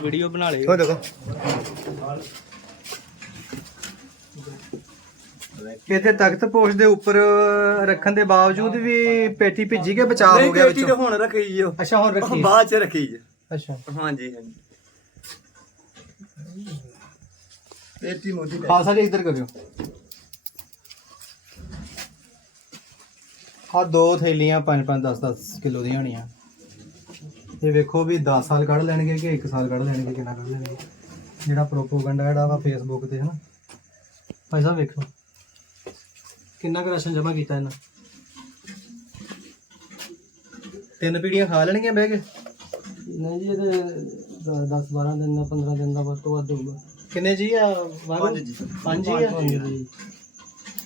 Video ਬਣਾ ਲੈ ਹੋ। ਦੇਖੋ ਇੱਥੇ ਤਖਤ ਪੋਸ਼ ਦੇ ਉੱਪਰ ਰੱਖਣ ਦੇ ਬਾਵਜੂਦ ਵੀ ਪੇਟੀ ਭਿੱਜੀ ਕੇ ਬਚਾਅ ਹੋ ਗਿਆ ਪੇਟੀ ਤੇ ਵਿੱਚੋਂ। ਹੁਣ ਰੱਖੀ ਜੀ ਅੱਛਾ ਹੁਣ ਰੱਖੀ। ਬਾਅਦ ਚ ਰੱਖੀ ਜੀ। ਅੱਛਾ। ਹਾਂਜੀ ਹਾਂਜੀ। ਪੇਟੀ ਮੋਦੀ ਖਾਲਸਾ ਜੀ ਇੱਧਰ ਕਰਿਓ। ਆ ਦੋ ਥੈਲੀਆਂ 5 5 10 10 ਕਿਲੋ ਦੀਆਂ ਹੋਣੀਆਂ। ਇਹ ਵੇਖੋ ਵੀ 10 ਸਾਲ ਕੱਢ ਲੈਣਗੇ ਕਿ 1 ਸਾਲ ਕੱਢ ਲੈਣਗੇ ਕਿੰਨਾ ਕੱਢ ਲੈਣਗੇ। ਜਿਹੜਾ ਪ੍ਰੋਪੋਗੰਡਾ ਜਿਹੜਾ ਵਾ ਫੇਸਬੁੱਕ ਤੇ ਹਨਾ। ਭਾਈ ਸਾਹਿਬ ਵੇਖੋ। ਕਿੰਨਾ ਕੁ ਰਾਸ਼ਨ ਜਮਾ ਕੀਤਾ ਇਹਨਾਂ? ਤਿੰਨ ਪੀੜੀਆਂ ਖਾ ਲੈਣਗੀਆਂ ਬਹਿ ਕੇ? ਨਹੀਂ ਜੀ ਇਹਦੇ 10 12 ਦਿਨ ਦਾ 15 ਦਿਨ ਦਾ ਵੱਧ ਤੋਂ ਵੱਧ ਹੋਊਗਾ। ਕਿੰਨੇ ਜੀ ਆ? ਪੰਜ ਜੀ। ਪੰਜ ਹੀ ਆ?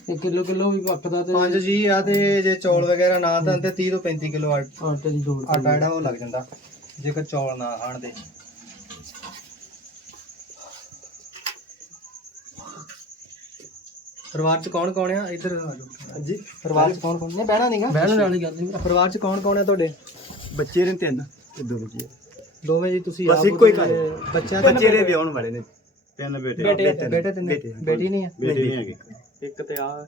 ਇੱਕ ਕਿਲੋ ਕਿਲੋ ਵੀ ਪੱਕਦਾ ਤੇ ਪੰਜ ਜੀ ਆ ਤੇ ਜੇ ਚੌਲ ਵਗੈਰਾ ਨਾ ਤਾਂ ਤੇ 30 ਤੋਂ 35 ਕਿਲੋ ਆਟਾ ਆਟੇ ਦੀ ਲੋੜ ਜਿਹੜਾ ਉਹ ਲੱਗ ਜਾਂਦਾ। ਜੇਕਰ ਚੌਲ ਨਾ ਖਾਣ ਦੇ। ਪਰਿਵਾਰ ਚ ਕੌਣ ਕੌਣ ਆ? ਇੱਧਰ ਆ ਜਾਓ। ਹਾਂਜੀ। ਪਰਿਵਾਰ ਚ ਕੌਣ ਕੌਣ? ਨਹੀਂ ਬਹਿਣਾ ਨਹੀਂਗਾ ਬਹਿਣ ਵਾਲੀ ਗੱਲ ਨਹੀਂ ਪਰਿਵਾਰ ਚ ਕੌਣ ਕੌਣ ਆ ਤੁਹਾਡੇ? ਬੱਚੇ ਨੇ ਤਿੰਨ ਤੇ ਦੋ ਬੱਚੇ ਦੋਵੇਂ ਜੀ ਤੁਸੀਂ ਬਸ ਇੱਕੋ ਹੀ ਘਰ ਤੇ ਹੈ। ਬੱਚਿਆਂ ਦੇ ਬੱਚੇ ਦੇ ਵਿਆਹਣ ਵਾਲੇ ਨੇ। ਤਿੰਨ ਬੇਟੇ ਬੇਟੇ ਬੇਟੇ ਤੇ ਬੇਟੀ ਨਹੀਂ ਆ? ਬੇਟੇ ਨਹੀਂ ਹੈਗੇ। ਇੱਕ ਤੇ ਆ।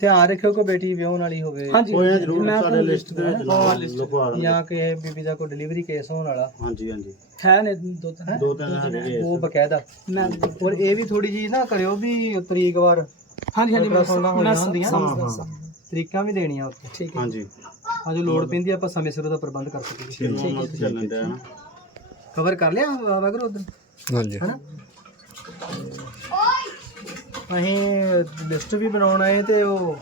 ਧਿਆਨ ਰੱਖਿਓ ਕੋਈ ਬੇਟੀ ਵਿਆਹਣ ਵਾਲੀ ਹੋਵੇ। ਹਾਂਜੀ। ਜ਼ਰੂਰ ਸਾਡੇ ਲਿਸਟ ਦੇ ਵਿੱਚ ਲਗਵਾ ਜਾਂ ਕਿ ਬੀਬੀ ਦਾ ਕੋਈ ਡਿਲੀਵਰੀ ਕੇਸ ਹੋਣ ਵਾਲਾ। ਹਾਂਜੀ ਹਾਂਜੀ। ਹੈ ਨੇ ਦੋ ਤਿੰਨ? ਦੋ ਤਿੰਨ ਹੈਗੇ ਉਹ ਬਕਾਇਦਾ। ਮੈਂ ਔਰ ਇਹ ਵੀ ਥੋੜੀ ਜੀ ਨਾ ਕਰਿਓ ਵੀ ਤਰੀਕ ਵਾਰ। ਹਾਂਜੀ ਹਾਂਜੀ ਮੈਂ ਅਲਟਰਾਸਾਊਂਡਾਂ ਹੋਈਆਂ ਹੁੰਦੀਆਂ। ਤਰੀਕਾਂ ਵੀ ਦੇਣੀਆਂ ਉੱਥੇ। ਠੀਕ ਹੈ। ਹਾਂਜੀ। ਆ ਜੋ ਲੋੜ ਪੈਂਦੀ ਆ, ਆਪਾਂ ਸਮੇਂ ਸਿਰ ਉਹਦਾ ਪ੍ਰਬੰਧ ਕਰ ਸਕੀਏ। ਠੀਕ ਹੈ ਚੱਲਣ ਦਾ ਨਾ ਕਵਰ ਕਰ ਲਿਆ ਵਾਗਰ ਉਧਰ? ਹਾਂਜੀ। ਹਨਾ? ਅਸੀਂ ਲਿਸਟ ਵੀ ਬਣਾਉਣ ਆਏ ਤੇ ਉਹ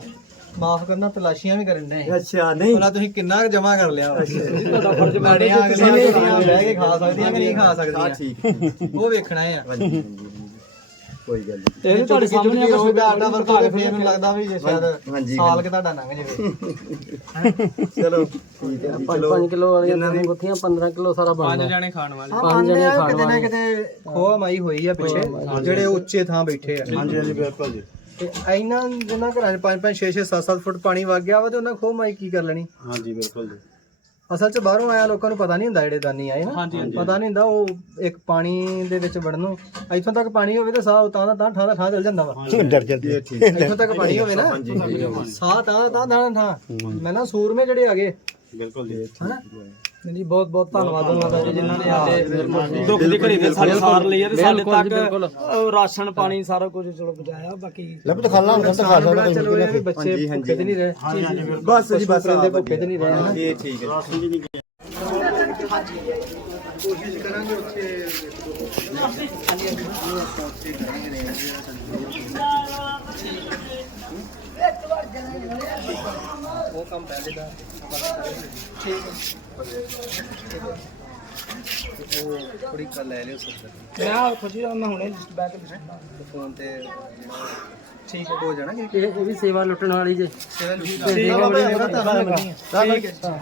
ਮਾਫ ਕਰਨਾ ਤਲਾਸ਼ੀਆਂ ਵੀ ਕਰਨ ਦੇ ਅੱਛਾ ਨਹੀਂ। ਭਲਾ ਤੁਸੀਂ ਕਿੰਨਾ ਜਮਾ ਕਰ ਲਿਆ? ਤੁਹਾਡਾ ਫਰਜ਼ ਬਣਿਆ ਅਗਲੇ ਕੁੜੀਆਂ ਬਹਿ ਕੇ ਖਾ ਸਕਦੀਆਂ ਕਿ ਨਹੀਂ ਖਾ ਸਕਦੀਆਂ? ਠੀਕ ਉਹ ਵੇਖਣਾ ਹਾਂਜੀ, ਕੋਈ ਗੱਲ ਨਹੀਂ। ਇਹ ਤੁਹਾਡੇ ਸਾਹਮਣੇ ਆ ਕੋਈ ਆਟਾ ਵਰਤੋ ਤੇ ਫੇਰ ਮੈਨੂੰ ਲੱਗਦਾ ਵੀ ਜੇ ਸ਼ਾਇਦ ਹਾਂਜੀ, ਸਾਲ ਕਿ ਤੁਹਾਡਾ ਲੰਘ ਜਾਵੇ। ਚਲੋ ਠੀਕ ਹੈ ਜੀ, 5 ਕਿਲੋ ਵਾਲੀਆਂ ਦੋਨੇ ਗੁੱਥੀਆਂ 15 ਕਿਲੋ ਸਾਰਾ ਬਣਦਾ। ਪੰਜ ਜਣੇ ਖਾਣ ਵਾਲੇ। ਪੰਜ ਜਣੇ ਕਿਤੇ ਨਾ ਕਿਤੇ ਖੋਆ ਮਾਈ ਹੋਈ ਆ ਪਿੱਛੇ ਜਿਹੜੇ ਉੱਚੇ ਥਾਂ ਬੈਠੇ ਆ। ਹਾਂਜੀ ਹਾਂਜੀ ਬਿਲਕੁਲ ਜੀ। ਤੇ ਇਹਨਾਂ ਜਿਨ੍ਹਾਂ ਘਰਾਂ 'ਚ 5 5 6 6 7 7 ਫੁੱਟ ਪਾਣੀ ਵਗ ਗਿਆ ਵਾ ਤੇ ਉਹਨਾਂ ਖੋਹ ਮਾਈ ਕੀ ਕਰ ਲੈਣੀ? ਹਾਂਜੀ ਬਿਲਕੁਲ ਜੀ। ਅਸਲ 'ਚ ਬਾਹਰੋਂ ਆਇਆ ਲੋਕਾਂ ਨੂੰ ਪਤਾ ਨਹੀਂ ਹੁੰਦਾ ਜਿਹੜੇ ਦਾਨੀ ਆਏ ਨਾ। ਪਤਾ ਨਹੀਂ ਹੁੰਦਾ ਉਹ ਇੱਕ ਪਾਣੀ ਦੇ ਵਿੱਚ ਵੜਨ ਨੂੰ। ਇੱਥੋਂ ਤੱਕ ਪਾਣੀ ਹੋਵੇ ਤੇ ਸਾਹ ਤਾਂ ਦਾ ਤਾਂ ਠਾਂ ਦਾ ਠਾਂ ਚਲ ਜਾਂਦਾ ਵਾ। ਡਰ ਜਾਂਦੀ। ਇੱਥੋਂ ਤੱਕ ਪਾਣੀ ਹੋਵੇ ਨਾ ਸਾਹ ਤਾਂ ਦਾ ਤਾਂ ਠਾਂ ਠਾਂ ਮੈਂ ਨਾ ਸੂਰਮੇ ਜਿਹੜੇ ਆਗੇ ਬਿਲਕੁਲ ਜੀ। ਹਨਾ? ਜੀ ਬਹੁਤ ਬਹੁਤ ਧੰਨਵਾਦ ਉਹਨਾਂ ਦਾ ਜੀ ਜਿਨ੍ਹਾਂ ਨੇ ਸਾਡੇ ਦੁੱਖ ਦੀ ਘੜੀ ਤੇ ਸਾਡੇ ਸਾਰ ਲਈ ਤੇ ਸਾਡੇ ਤੱਕ ਅਹ, ਰਾਸ਼ਨ ਪਾਣੀ ਸਾਰਾ ਕੁਝ ਚਲੋ ਪਹੁੰਚਾਇਆ ਬਾਕੀ ਲੱਭ ਤਾਂ ਖਾਲਾ ਹੁੰਦਾ ਤਾਂ ਖਾ ਬੜਾ ਚਲੋ ਇਹ ਵੀ ਬੱਚੇ ਭੁੱਖੇ ਤੇ ਨਹੀਂ ਰਹੇ ਬਸ ਜੀ ਬਸ ਦੇ ਭੁੱਖੇ ਤੇ ਨਹੀਂ ਰਹੇ। ਹਨਾ ਇਹ ਠੀਕ ਹੈ। ਉਹ ਕੰਮ ਪਹਿਲੇ ਦਾ ਠੀਕ ਹੈ। ਉਹ ਥੋੜੀ ਕਰ ਲੈ ਲਿਓ ਸਰ ਮੈਂ ਖੁਸ਼ੀ ਨਾਲ ਮੈਂ ਹੁਣੇ ਬੈਕ ਤੇ ਫੋਨ ਤੇ ਠੀਕ ਹੈ। ਜਾਣਾ ਕਿ ਇਹ ਵੀ ਸੇਵਾ ਲੁੱਟਣ ਵਾਲੀ ਜੇ। ਠੀਕ ਹੈ ਬੜੀ ਮਿਹਨਤ ਆ। ਠੀਕ ਹੈ।